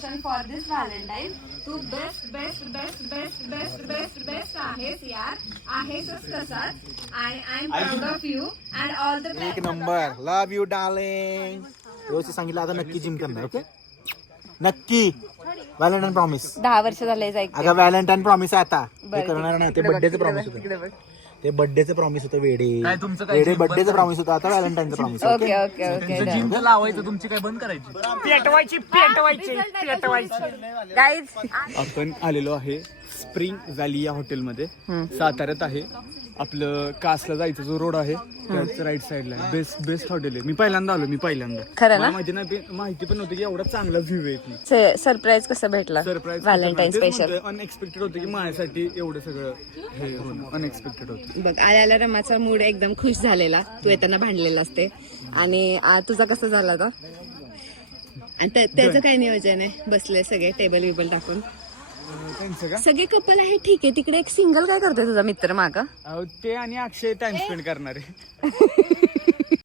Celebration for this valentine. तू best best best best best best best आहेस यार, आहेसच तसाच. आणि I am proud of you and all the एक नंबर. Love you darling. व्यवस्थित सांगितलं आता नक्की जिम करणार. ओके नक्की. Valentine promise. 10 वर्ष झाले जायचं. अगं व्हॅलेंटाईन प्रॉमिस आहे आता. बरं, ते करणार ना. ते बर्थडेचं प्रॉमिस होतं. ते बर्थडेचं प्रॉमिस होतं वेडे. वेडे बर्थडेचं प्रॉमिस होतं. आता व्हॅलेंटाईनचं प्रॉमिस. ओके ओके ओके जिमचं लावायचं तुमची काय बंद करायची. गाईज आपण आलेलो आहे स्प्रिंग व्हॅली या हॉटेलमध्ये. साताऱ्यात आहे. आपलं कासला जायचं जो रोड आहे त्याच राईट साईडला बेस्ट बेस्ट हॉटेल आहे. मी पहिल्यांदा आलो. खरं ना? माहिती पण नव्हती की एवढा चांगला व्ह्यू आहे. सरप्राईज कसं भेटला? Surprise Valentine special. अनएक्सपेक्टेड होतं की माझ्यासाठी एवढं सगळं हे होणं अनएक्सपेक्टेड होतं. बघ आल्याला रमाचा मूड एकदम खुश झालेला. तू येताना भांडलेला असते. आणि तुझा कसं झाला होता? आणि त्याचं काय नियोजन आहे? बसले सगळे टेबल विबल टाकून. त्यांचं का सगळे कपल आहे ठीक आहे. तिकडे एक सिंगल काय करतोय तुझा मित्र माग? ते आणि अक्षय टाइम स्पेंड करणारे.